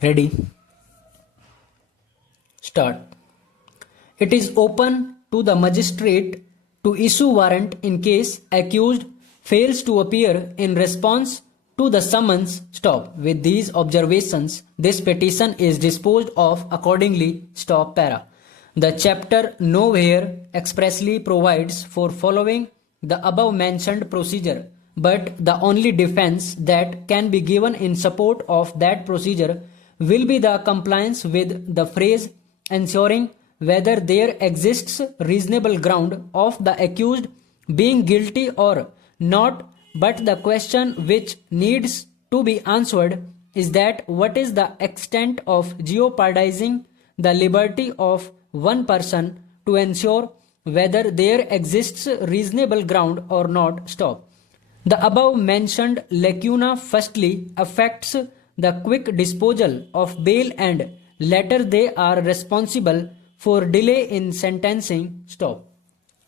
Ready? Start. It is open to the magistrate to issue warrant in case accused fails to appear in response to the summons. Stop. With these observations, this petition is disposed of accordingly. Stop. Para. The chapter nowhere expressly provides for following the above mentioned procedure, but the only defense that can be given in support of that procedure will be the compliance with the phrase ensuring whether there exists reasonable ground of the accused being guilty or not. But the question which needs to be answered is that what is the extent of jeopardizing the liberty of one person to ensure whether there exists reasonable ground or not. Stop. The above mentioned lacuna firstly affects the quick disposal of bail, and later they are responsible for delay in sentencing. Stop.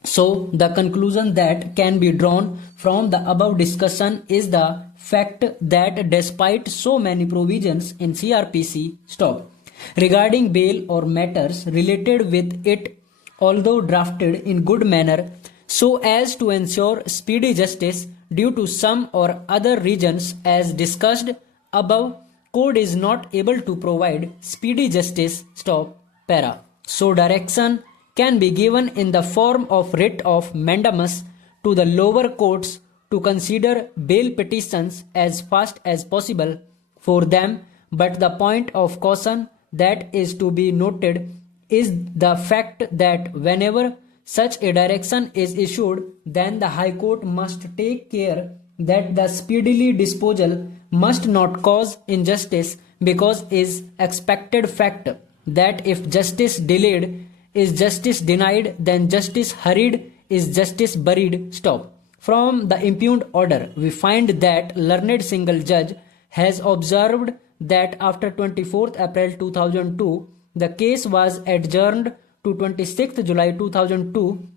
So the conclusion that can be drawn from the above discussion is the fact that despite so many provisions in CRPC stop regarding bail or matters related with it, although drafted in good manner so as to ensure speedy justice due to some or other reasons as discussed above, code is not able to provide speedy justice. Stop. Para. So direction can be given in the form of writ of mandamus to the lower courts to consider bail petitions as fast as possible for them, but the point of caution that is to be noted is the fact that whenever such a direction is issued, then the High Court must take care that the speedily disposal must not cause injustice, because is expected fact that if justice delayed is justice denied, then justice hurried is justice buried. Stop. From the impugned order, we find that learned single judge has observed that after 24th April 2002, the case was adjourned to 26th July 2002,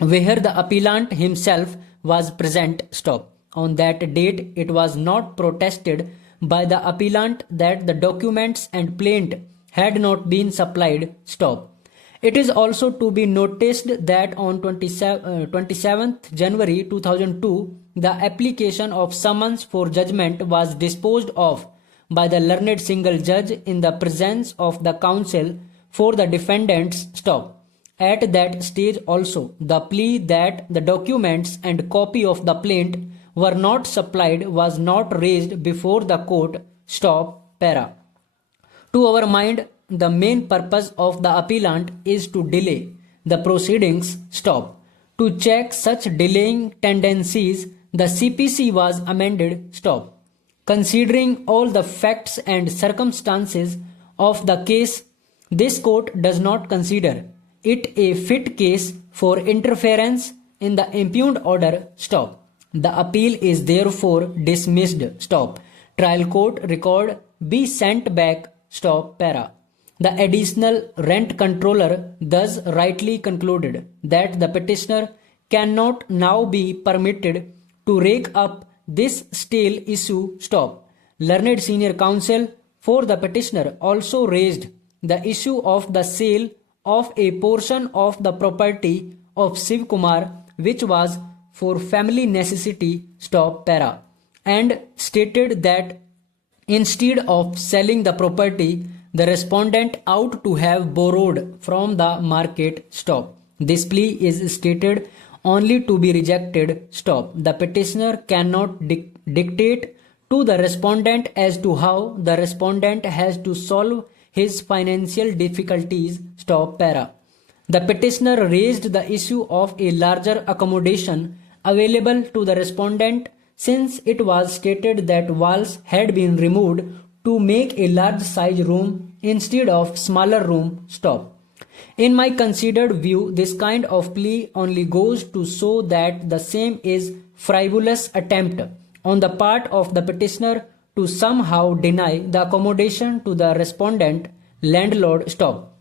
where the appellant himself was present. Stop. On that date, it was not protested by the appellant that the documents and plaint had not been supplied. Stop. It is also to be noticed that on 27th January 2002, the application of summons for judgment was disposed of by the learned single judge in the presence of the counsel for the defendants. Stop. At that stage also, the plea that the documents and copy of the plaint were not supplied was not raised before the court. Stop. Para. To our mind, the main purpose of the appellant is to delay the proceedings. Stop. To check such delaying tendencies, the CPC was amended. Stop. Considering all the facts and circumstances of the case, this court does not consider it a fit case for interference in the impugned order. Stop. The appeal is therefore dismissed. Stop. Trial court record be sent back. Stop. Para. The additional rent controller thus rightly concluded that the petitioner cannot now be permitted to rake up this stale issue. Stop. Learned senior counsel for the petitioner also raised the issue of the sale of a portion of the property of Shiv Kumar, which was for family necessity. Stop. Para. And stated that instead of selling the property, the respondent ought to have borrowed from the market. Stop. This plea is stated only to be rejected. Stop. The petitioner cannot dictate to the respondent as to how the respondent has to solve his financial difficulties. Stop. Para. The petitioner raised the issue of a larger accommodation available to the respondent, since it was stated that walls had been removed to make a large size room instead of smaller room. Stop. In my considered view, this kind of plea only goes to show that the same is frivolous attempt on the part of the petitioner to somehow deny the accommodation to the respondent landlord. Stop.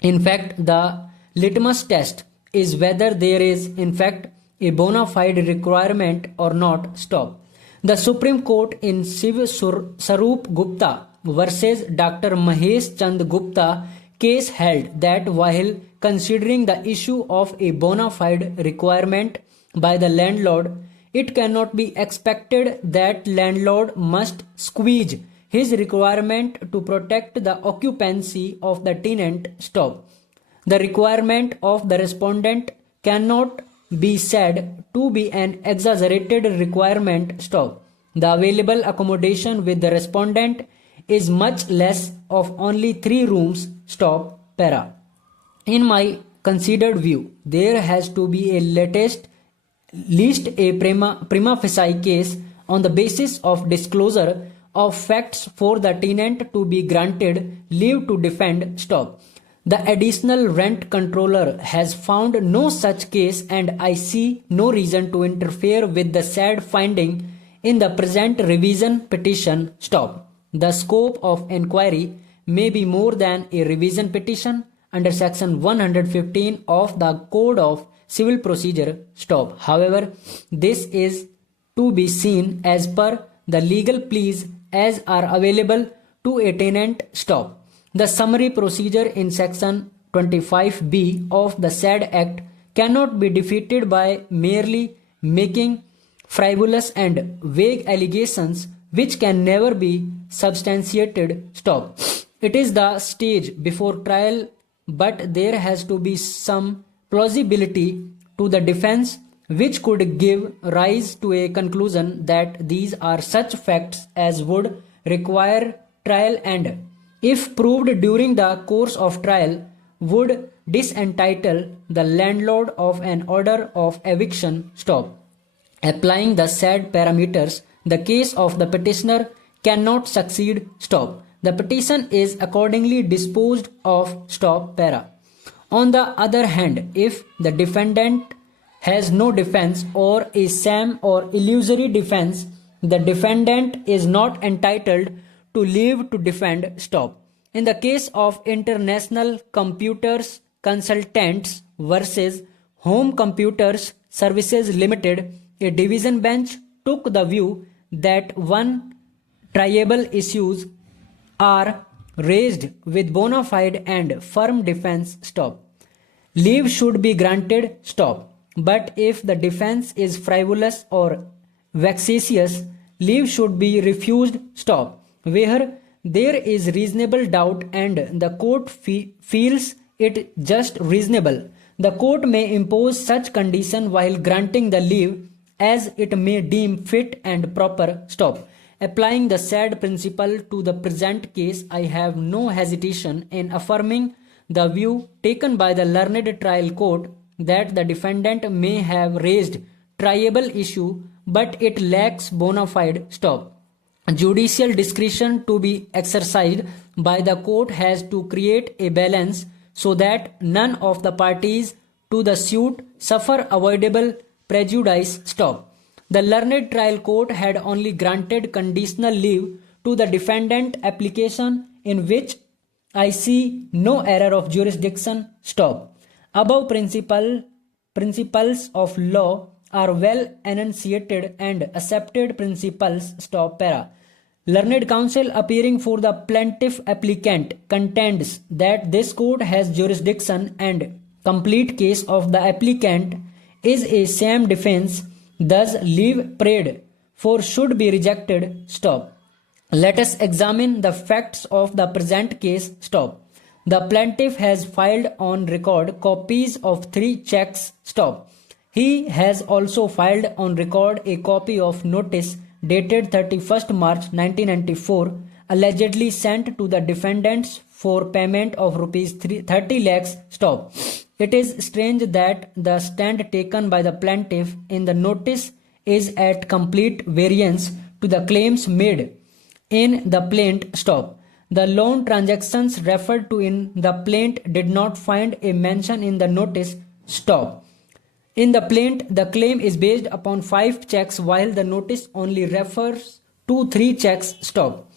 In fact, the litmus test is whether there is in fact a bona fide requirement or not. Stop. The Supreme Court in Shiv Sarup Gupta versus Dr. Mahesh Chand Gupta case held that while considering the issue of a bona fide requirement by the landlord, it cannot be expected that landlord must squeeze his requirement to protect the occupancy of the tenant. Stop. The requirement of the respondent cannot be said to be an exaggerated requirement. Stop. The available accommodation with the respondent is much less of only 3 rooms. Stop. Para. In my considered view, there has to be a least a prima facie case on the basis of disclosure of facts for the tenant to be granted leave to defend. Stop. The additional rent controller has found no such case, and I see no reason to interfere with the said finding in the present revision petition. Stop. The scope of inquiry may be more than a revision petition under section 115 of the Code of Civil Procedure. Stop. However, this is to be seen as per the legal pleas as are available to a tenant. Stop. The summary procedure in section 25B of the said act cannot be defeated by merely making frivolous and vague allegations which can never be substantiated. Stop. It is the stage before trial, but there has to be some plausibility to the defense which could give rise to a conclusion that these are such facts as would require trial and, if proved during the course of trial, would disentitle the landlord of an order of eviction. Stop. Applying the said parameters, the case of the petitioner cannot succeed. Stop. The petition is accordingly disposed of. Stop. Para. On the other hand, if the defendant has no defense or a sham or illusory defense, the defendant is not entitled to leave to defend. Stop. In the case of International Computers Consultants versus Home Computers Services Limited, a division bench took the view that one, triable issues are raised with bona fide and firm defense. Stop. Leave should be granted. Stop. But if the defense is frivolous or vexatious, leave should be refused. Stop. Where there is reasonable doubt and the court feels it just reasonable, the court may impose such condition while granting the leave as it may deem fit and proper. Stop. Applying the said principle to the present case, I have no hesitation in affirming the view taken by the learned trial court that the defendant may have raised triable issue, but it lacks bona fide. Stop. Judicial discretion to be exercised by the court has to create a balance so that none of the parties to the suit suffer avoidable prejudice. Stop. The learned trial court had only granted conditional leave to the defendant application, in which I see no error of jurisdiction. Stop. Above principles of law are well enunciated and accepted principles. Stop. Para. Learned counsel appearing for the plaintiff applicant contends that this court has jurisdiction and complete case of the applicant is a sham defense, thus leave prayed for should be rejected. Stop. Let us examine the facts of the present case. Stop. The plaintiff has filed on record copies of 3 checks. Stop. He has also filed on record a copy of notice dated 31st March 1994, allegedly sent to the defendants for payment of rupees 30 lakhs. Stop. It is strange that the stand taken by the plaintiff in the notice is at complete variance to the claims made in the plaint. Stop. The loan transactions referred to in the plaint did not find a mention in the notice. Stop. In the plaint, the claim is based upon 5 checks while the notice only refers to 3 checks. Stop.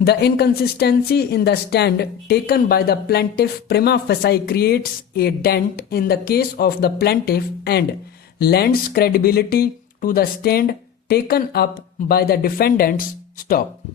The inconsistency in the stand taken by the plaintiff prima facie creates a dent in the case of the plaintiff and lends credibility to the stand taken up by the defendants. Stop.